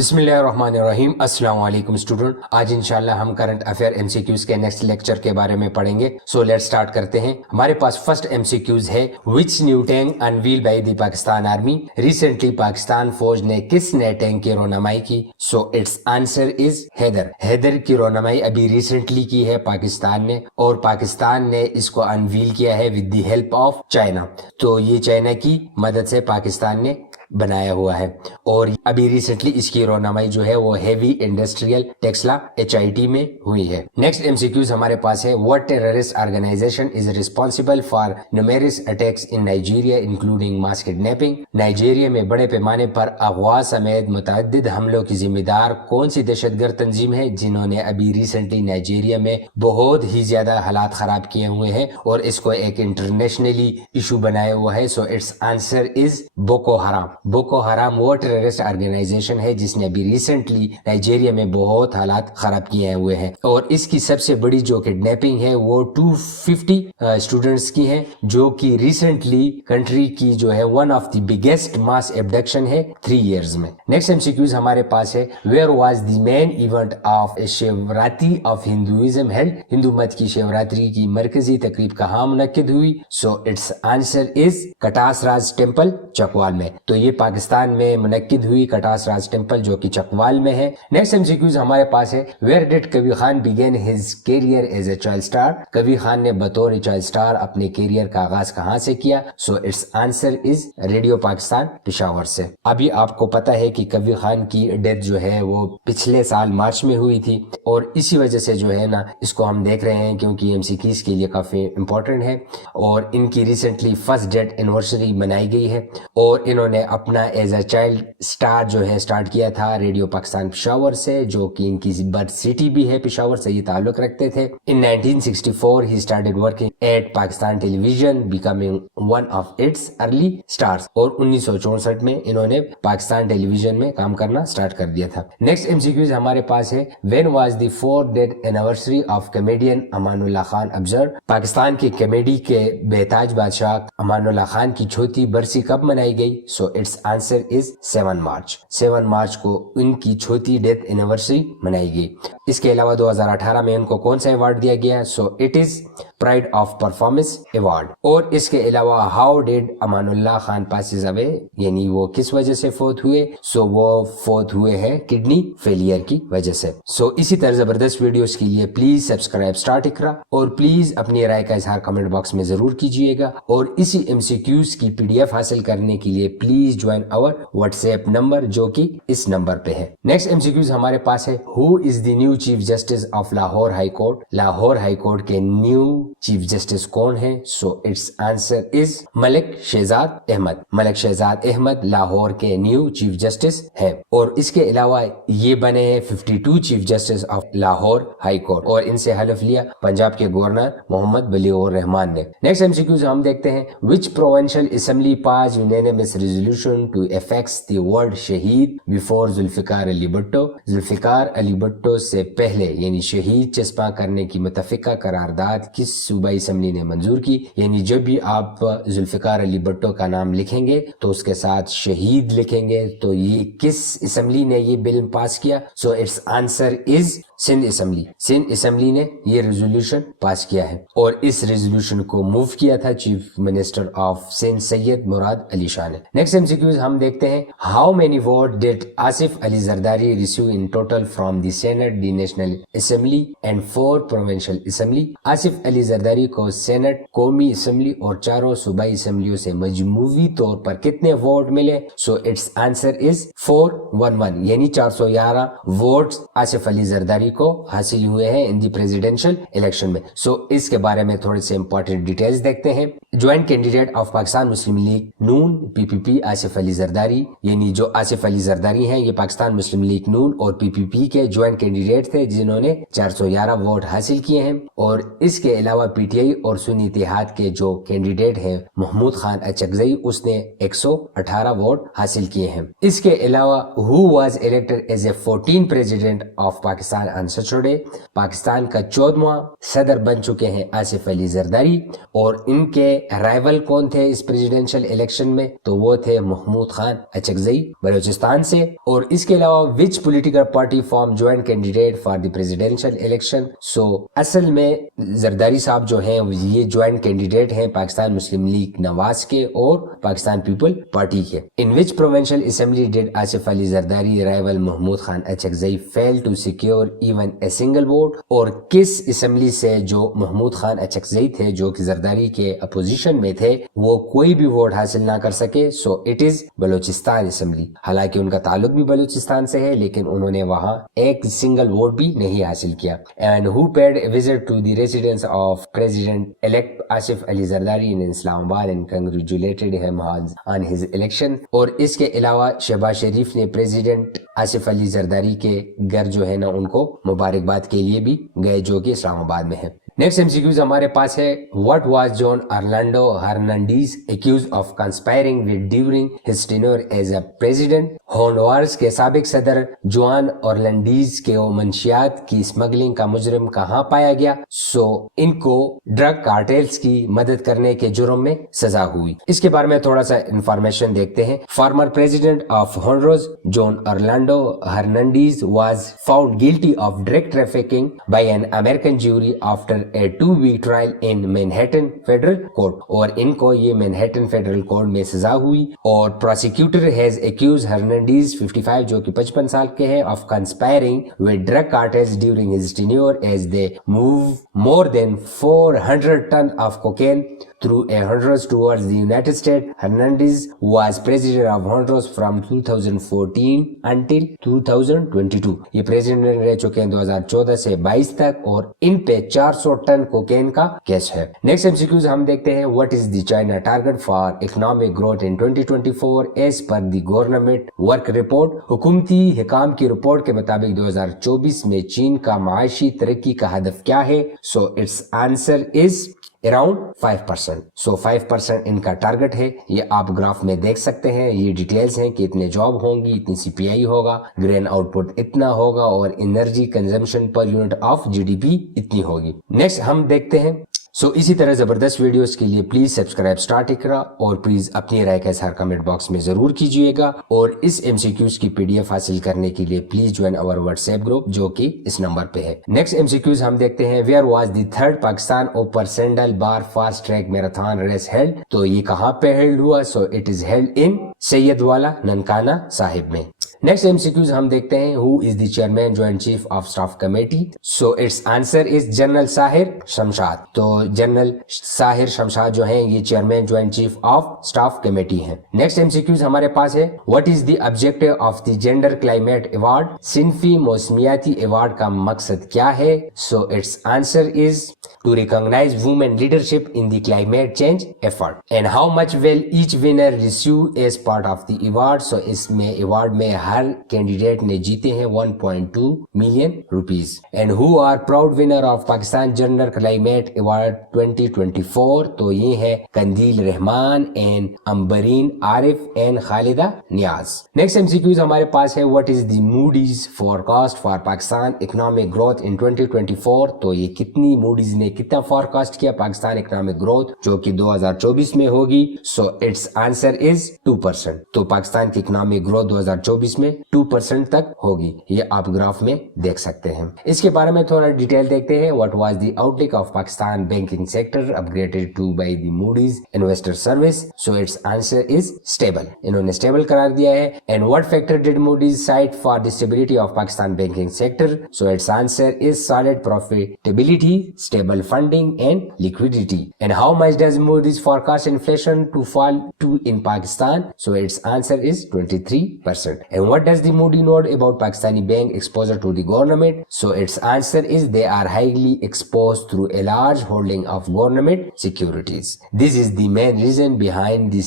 बिस्मिल्लाहिर्रहमानिर्रहीम। अस्सलाम वालेकुम स्टूडेंट। आज इंशाल्लाह हम करंट अफेयर एमसीक्यूज के नेक्स्ट लेक्चर के बारे में पढ़ेंगे। सो लेट्स स्टार्ट करते हैं। हमारे पास फर्स्ट एमसीक्यूज है, which new tank unveil by the Pakistan army. Recently Pakistan फौज ने किस नए टैंक की रोनामाई की? So it's answer is Haider. Haider की रोनामाई अभी रिसेंटली की है पाकिस्तान ने, और पाकिस्तान ने इसको अनवील किया है with the help of China. तो ये चाइना की मदद से पाकिस्तान ने बनाया हुआ है, और अभी रिसेंटली इसकी रोनामाई जो है वो हेवी इंडस्ट्रियल टेक्सला HIT में हुई है। नेक्स्ट एमसीक्यूज हमारे पास है, what terrorist organization is responsible for numerous attacks in Nigeria including mass kidnapping. Nigeria में बड़े पैमाने पर अगवा समेत मुतअद्दिद हमलों की जिम्मेदार कौन सी दहशतगर्द तंजीम है जिन्होंने अभी रिसेंटली नाइजीरिया में बहुत ही ज्यादा हालात खराब किए हुए हैं और इसको एक इंटरनेशनली इशू बनाया हुआ है? So it's answer is Boko हराम। बोको हराम वो टेररिस्ट ऑर्गेनाइजेशन है जिसने अभी रिसेंटली नाइजीरिया में बहुत हालात खराब किए हुए हैं, और इसकी सबसे बड़ी जो किडनैपिंग है वो 250 स्टूडेंट्स की है, जो कि रिसेंटली कंट्री की जो है one of the biggest mass abduction है 3 इयर्स में। नेक्स्ट एमसीक्यूज हमारे पास है, where was the main event of Shivratri of Hinduism held. Hindu मत की शिवरात्रि की मरकजी तकरीब कहाँ मुनक्किद हुई? So it's answer is Katas Raj temple Chakwal में। तो ये पाकिस्तान में मुनक्किद हुई कटास राज टेम्पल जो कि चकवाल में है। नेक्स्ट एमसीक्यूज हमारे पास है, where did Kabir Khan begin his career as a child star. Kabir Khan ने बतौर चाइल्ड स्टार अपने कैरियर का आगाज कहां से किया? So it's answer is radio Pakistan Peshawar से। अभी आपको पता है कि कबीर खान की डेथ जो है वो पिछले साल मार्च में हुई थी, और इसी वजह से जो है ना इसको हम देख रहे हैं क्योंकि एमसीक्यूज के लिए काफी इंपॉर्टेंट है, और इनकी रिसेंटली फर्स्ट डेथ एनिवर्सरी मनाई गई है, और इन्होंने अपना एज अ चाइल्ड स्टार जो है स्टार्ट किया था रेडियो पाकिस्तान पेशावर से, जो कि इनकी बर्थ सिटी भी है, पेशावर से ये ताल्लुक रखते थे। इन 1964 he started working at Pakistan television becoming one of its early stars, और 1964 में इन्होंने पाकिस्तान टेलीविजन में काम करना स्टार्ट कर दिया था। नेक्स्ट एमसीक्यूज हमारे पास है, when was the 4th death anniversary of comedian Amanullah Khan observe. Pakistan के कॉमेडी के बेताज बादशाह अमानुल्लाह खान की छोटी बरसी कब मनाई गई? So it's answer is 7 March. 7 March को उनकी छोटी डेथ एनिवर्सरी मनाई गई। इसके अलावा 2018 में उनको कौन सा अवार्ड दिया गया? सो it is pride of performance award. और इसके अलावा how did Amanullah Khan passes away, यानी वो किस वजह से फोत हुए? सो वो फोत हुए हैं किडनी फेलियर की वजह से। सो इसी तरह जबरदस्त वीडियोस के लिए प्लीज सब्सक्राइब स्टार इकरा, और प्लीज अपनी राय का इजहार कमेंट बॉक्स में जरूर कीजिएगा, और इसी एमसीक्यूज की PDF हासिल करने के लिए please join our WhatsApp number जो कि इस नंबर पे है। नेक्स्ट एमसीक्यूज हमारे पास है, who is the new chief justice of Lahore high court. Lahore high court के न्यू चीफ जस्टिस कौन है? So it's answer is Malik Shahzad Ahmad. Malik Shahzad Ahmad Lahore के न्यू चीफ जस्टिस है, और इसके अलावा ये बने हैं 52 chief justice of Lahore high court, और इनसे हलफ लिया पंजाब के गवर्नर मोहम्मद बलीगौर रहमान ने। नेक्स्ट एमसीक्यूज हम देखते हैं, which provincial assembly pass unanimous resolution to affects the word शहीद बिफोर जुल्फिकार अली भुट्टो। जुल्फिकार अली भुट्टो से पहले यानी शहीद चस्पा करने की मुतफिका करारदाद किस सूबाई असेंबली ने मंजूर की? यानी जब भी आप जुल्फिकार अली भुट्टो का नाम लिखेंगे तो उसके साथ शहीद लिखेंगे, तो ये किस असेंबली ने ये बिल पास किया? So it's answer is Sindh assembly. Sindh assembly ने ये रेजोल्यूशन पास किया है, और इस रेजोल्यूशन को मूव किया था chief minister of Sindh Syed Murad Ali Shah ने। नेक्स्ट एमसीक्यूज हम देखते हैं, how many vote did Asif Ali Zardari receive in total from the senate, the national assembly and 4 provincial assembly. Asif Ali Zardari को सेनेट, कौमी असेंबली और 4 सूबाई असेंबलियों से मजमूवी तौर पर कितने वोट मिले? सो इट्स आंसर इज 411, यानी 411 वोट आसिफ अली जरदारी को हासिल हुए हैं इन दी प्रेसिडेंशियल इलेक्शन में। सो इसके बारे में थोड़े से इंपॉर्टेंट डिटेल्स देखते हैं। Joint candidate of Pakistan Muslim league Noon PPP Asif Ali Zardari, यानी जो आसिफ अली जरदारी हैं ये पाकिस्तान मुस्लिम लीग नून और PPP के ज्वाइंट कैंडिडेट थे जिन्होंने 411 वोट हासिल किए हैं, और इसके अलावा PTI और सुन्नी इत्तेहाद के जो कैंडिडेट हैं महमूद खान अचकजई, उसने 118 वोट हासिल किए हैं। इसके अलावा who was elected as a 14th president of Pakistan on Saturday. Pakistan का 14वां सदर बन चुके हैं आसिफ अली जरदारी, और इनके राइवल कौन थे इस प्रेसिडेंशियल इलेक्शन में, तो वो थे महमूद खान अचकजई बलूचिस्तान से। और इसके अलावा which political party form joint candidate for the presidential election. So असल में जरदारी साहब जो हैं ये ज्वाइंट कैंडिडेट हैं पाकिस्तान मुस्लिम लीग नवाज के और पाकिस्तान पीपल पार्टी के। In which provincial assembly did Asif Ali Zardari rival Mahmood Khan Achakzai fail to secure even a single vote. और किस असेंबली से जो महमूद खान अचकजई थे जो कि जरदारी के अपोजिशन में थे वो कोई भी वोट हासिल ना कर सके। सो इट इज बलूचिस्तान असेंबली। हालांकि उनका ताल्लुक भी बलूचिस्तान से है लेकिन उन्होंने वहां एक सिंगल वोट भी नहीं हासिल किया। And who paid a visit to the residence of president elect Asif Ali Zardari in Islamabad and congratulated him on his election. और इसके अलावा शहबाज शरीफ ने प्रेसिडेंट आसिफ अली जरदारी के घर जो है ना उनको मुबारकबाद के लिए भी गए जो कि इस्लामाबाद में है। नेक्स्ट एमसीक्यूज हमारे पास है, what was Juan Orlando Hernandez accuse of conspiring with during his tenure as a president. Honduras के साबिक सदर जुआन ऑरलैंडीज के मंशियात की स्मगलिंग का मुजरिम कहां पाया गया। सो इनको ड्रग कार्टेल्स की मदद करने के जुर्म में सजा हुई। इसके बारे में थोड़ा सा इंफॉर्मेशन देखते हैं। Former president of Honduras Juan Orlando Hernandez was found guilty of drug trafficking by an American jury after a 2-week trial in Manhattan Federal Court। और इनको ये मैनहट्टन फेडरल कोर्ट में सजा हुई। और प्रोसिक्यूटर हैज एक्यूज हर्नांडीज 55 जो कि 55 साल के हैं of conspiring with drug cartels during his tenure as they move more than 400 ton of cocaine through a Honduras towards the United States. Hernandez was president of Honduras from 2014 until 2022। ये president रह चुके हैं 2014 से 22 तक और इन पे 400 ton cocaine का केस है। नेक्स्ट एमसीक्यूज हम देखते हैं, what is the China target for economic growth in 2024 as per the government work report. हुकूमती हिकाम की रिपोर्ट के मुताबिक 2024 में चीन का माशी तरक्की का हदफ क्या है। So it's answer is around 5%। सो 5% इनका टारगेट है। ये आप ग्राफ में देख सकते हैं, ये डिटेल्स हैं कि इतने जॉब होंगी, इतनी सीपीआई होगा, ग्रेन आउटपुट इतना होगा और energy consumption per unit of GDP इतनी होगी। नेक्स्ट हम देखते हैं। सो इसी तरह जबरदस्त वीडियोस के लिए प्लीज सब्सक्राइब स्टार्ट इकरा और प्लीज अपनी राय का इज़हार कमेंट बॉक्स में जरूर कीजिएगा। और इस एमसीक्यूज की पीडीएफ हासिल करने के लिए please join our WhatsApp group जो कि इस नंबर पे है। नेक्स्ट एमसीक्यूज हम देखते हैं, where was the third Pakistan open sandal bar fast track marathon race held. तो ये कहाँ पे हेल्ड हुआ। So it is held in Syedwala Nankana Sahib में। नेक्स्ट एमसीक्यूज हम देखते हैं, who is the chairman joint chief of staff committee. So it's answer is general Sahir Shamshad. तो जनरल साहिर शमशाद जो हैं ये chairman joint chief of staff committee हैं। नेक्स्ट एमसीक्यूज हमारे पास है, what is the objective of the gender climate award. सिनफी मौसमियाती अवार्ड का मकसद क्या है। So it's answer is to recognise women leadership in the climate change effort. And how much will each winner receive as part of the award. So इसमें award में हर candidate ने जीते हैं 1.2 million rupees. And who are proud winner of Pakistan gender climate award 2024। तो ये है कंदील Rahman and Ambreen Arif and Khalida Niaz. Next MCQs हमारे पास है, what is the Moody's forecast for Pakistan economic growth in 2024। तो ये कितनी मूडीज ने कितना फोरकास्ट किया पाकिस्तान इकोनॉमिक ग्रोथ जो कि 2024 में होगी। So it's answer is 2%। तो पाकिस्तान की इकोनॉमिक ग्रोथ 2024 में 2% तक होगी। ये आप ग्राफ में देख सकते हैं। इसके बारे में थोड़ा डिटेल देखते हैं, what was the outlook of Pakistan banking sector upgraded to by the Moody's investor service. So it's answer is stable. इन्होंने स्टेबल करार दिया है। And what factor did Moody's cite for the stability of Pakistan banking sector. So it's answer is solid profitability, stable funding and liquidity. And how much does Moody's forecast inflation to fall to in Pakistan? So its answer is 23%. And what does the Moody note about Pakistani bank exposure to the government? So its answer is they are highly exposed through a large holding of government securities. This is the main reason behind the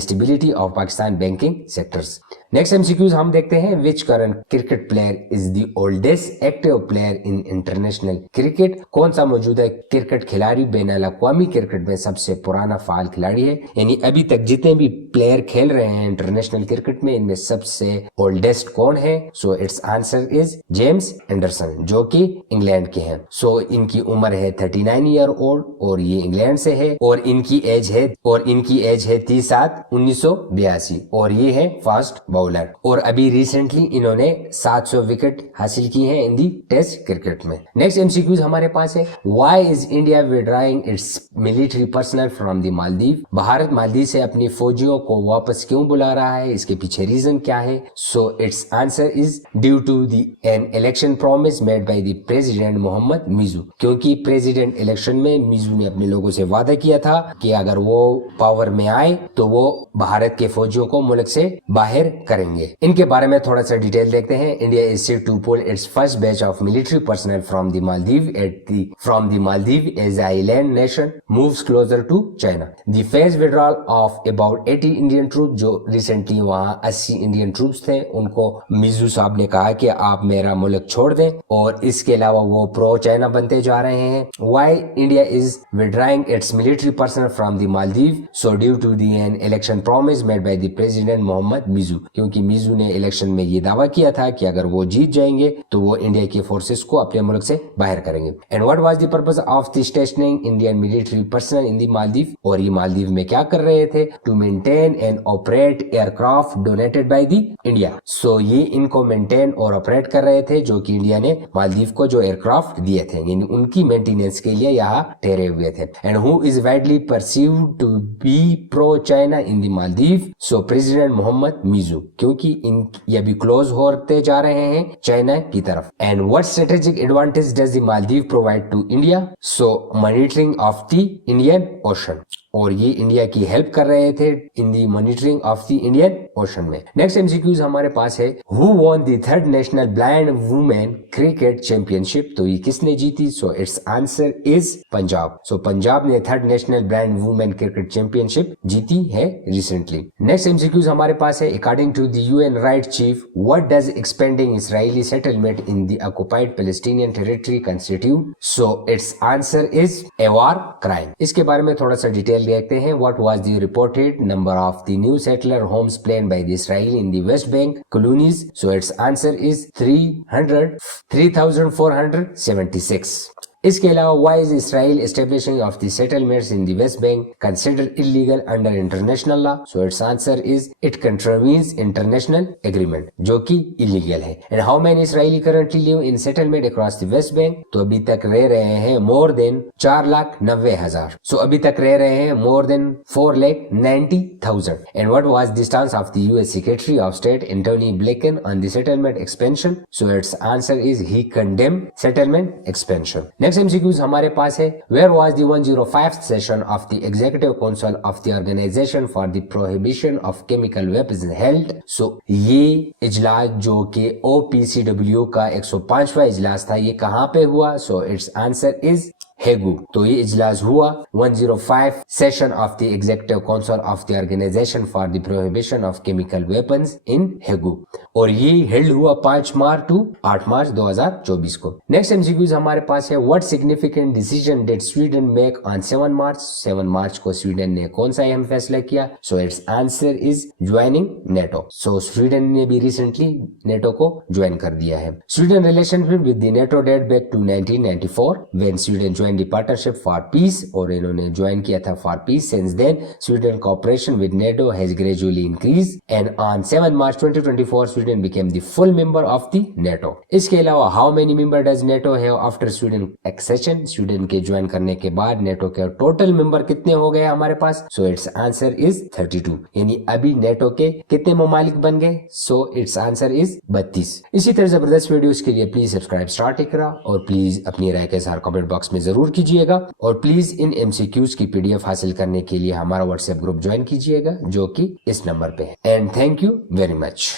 stability of Pakistan banking sectors. Next MCQs हम देखते हैं, विच current cricket player is the oldest active player in international cricket, कौन सा मौजूदा cricket खिलाड़ी बैनुल अक़वामी cricket में सबसे पुराना फाल खिलाड़ी है, यानी अभी तक जितने भी प्लेयर खेल रहे हैं इंटरनेशनल क्रिकेट में इनमें सबसे ओल्डेस्ट कौन है। So it's answer is James Anderson, जो कि इंग्लैंड के हैं। सो इनकी उम्र है 39 ईयर ओल्ड और ये इंग्लैंड से है और इनकी एज है 30/7/1982 और ये है फास्ट बॉलर और अभी रिसेंटली इन्होंने 700 विकेट हासिल की हैं इन दी टेस्ट क्रिकेट में। नेक्स्ट एमसीक्यूज हमारे पास है, why is India withdrawing it's military personnel from the Maldives, Bharat Maldives से अपनी फौजियों को वापस क्यों बुला रहा है, इसके पीछे रीजन क्या है। So it's answer is due to the an election promise made by the president Mohamed Muizzu, क्योंकि प्रेसिडेंट इलेक्शन में मिजू ने अपने लोगों से वादा किया था कि अगर वो पावर में आए तो वो भारत के फौजियों को मुल्क से बाहर करेंगे। इनके बारे में थोड़ा सा डिटेल देखते हैं। India is set to pull its first batch of military personnel from the Maldives as island nation moves closer to China. The phase withdrawal of about 80 Indian troop, जो रिसेंटली वहां 80 इंडियन ट्रूप्स थे, उनको Meizu साहब ने कहा कि आप मेरा मुल्क छोड़ दें और इसके अलावा वो प्रो चाइना बनते जा रहे हैं। Why India is withdrawing its military personnel from the Maldives? So due to the an election promise made by the President Mohammad Mizu, क्योंकि मिजू ने इलेक्शन में ये दावा किया था कि अगर वो जीत जाएंगे तो वो इंडिया के फोर्सेस को अपने मुल्क से बाहर करेंगे। And what was the purpose of the stationing Indian military personnel in the Maldives? और ये मालदीव में क्या कर रहे थे? To maintain and operate aircraft donated by the India. So ये इनको मेंटेन और ऑपरेट कर रहे थे जो कि इंडिया ने मालदीव को जो एयरक्राफ्ट दिए थे, यानी उनकी मेंटेनेंस के लिए यहाँ ठहरे हुए थे। And who is widely perceived to be pro China in the Maldives? So president Mohamed Muizzu, क्योंकि ये भी क्लोज होते जा रहे हैं चाइना की तरफ। And what strategic advantage does the Maldives provide to India? So monitoring of the Indian ocean, और ये इंडिया की हेल्प कर रहे थे in the monitoring of the Indian ocean में। नेक्स्ट एमसीक्यूज हमारे पास है, who won the third national blind women cricket championship, तो ये किसने जीती? So it's answer is Punjab. So Punjab ने third national blind women cricket championship जीती है रिसेंटली। नेक्स्ट एमसीक्यूज हमारे पास है, according to the UN right chief, what does expanding Israeli settlement in the occupied Palestinian territory constitute? So it's answer is a war crime. इसके बारे में थोड़ा सा डिटेल देखते हैं। What was the reported number of the new settler homes planned by the Israel in the West Bank colonies? So its answer is 3,476. इसके अलावा why is Israel establishing of the settlements in the West Bank considered illegal under international law? So its answer is it contravenes international agreement, जो कि illegal है। And how many Israeli currently live in settlement across the West Bank? तो अभी तक रह रहे हैं more than 4,90,000। So अभी तक रह रहे हैं more than 4,90,000। And what was the stance of the US Secretary of State Antony Blinken on the settlement expansion? So its answer is he condemned settlement expansion। Next MCQs हमारे पास है, where was the 105th session of the executive council of the organisation for the prohibition of chemical weapons held? So ये इजलास जो कि OPCW का 105वां इजलास था, ये कहाँ पे हुआ? So it's answer is Hague. तो ये इजलास हुआ 105 session of the executive council of the organisation for the prohibition of chemical weapons in Hague, और ये हेल्ड हुआ 5 मार्च टू 8 मार्च 2024 को। नेक्स्ट एमसीक्यूज हमारे पास है, what significant decision did Sweden make on 7 March? 7 March को स्वीडन ने कौन सा अहम फैसला किया? So it's answer is joining NATO. So Sweden ने भी रिसेंटली नेटो को ज्वाइन कर दिया है। Sweden relationship with the NATO date back to 1994 when Sweden join the partnership for peace, और इन्होंने ज्वाइन किया था for peace. Since then Sweden cooperation with NATO has gradually increase and on 7 March 2024 Sweden became the full member of the NATO। इसके अलावा how many member does NATO have after Sweden accession? Sweden के join करने के बाद NATO के total member कितने हो गए हमारे पास? सो इट्स आंसर इज 32, यानी अभी नेटो के कितने ममालिक बन गए? So it's answer is 32। इसी तरह जबरदस्त वीडियोस के लिए प्लीज सब्सक्राइब स्टार टिकरा और प्लीज अपनी राय के साथ कमेंट बॉक्स में जरूर कीजिएगा, और प्लीज इन MCQs की PDF हासिल करने के लिए हमारा व्हाट्सएप ग्रुप ज्वाइन कीजिएगा जो कि इस नंबर पे है। And thank you very much.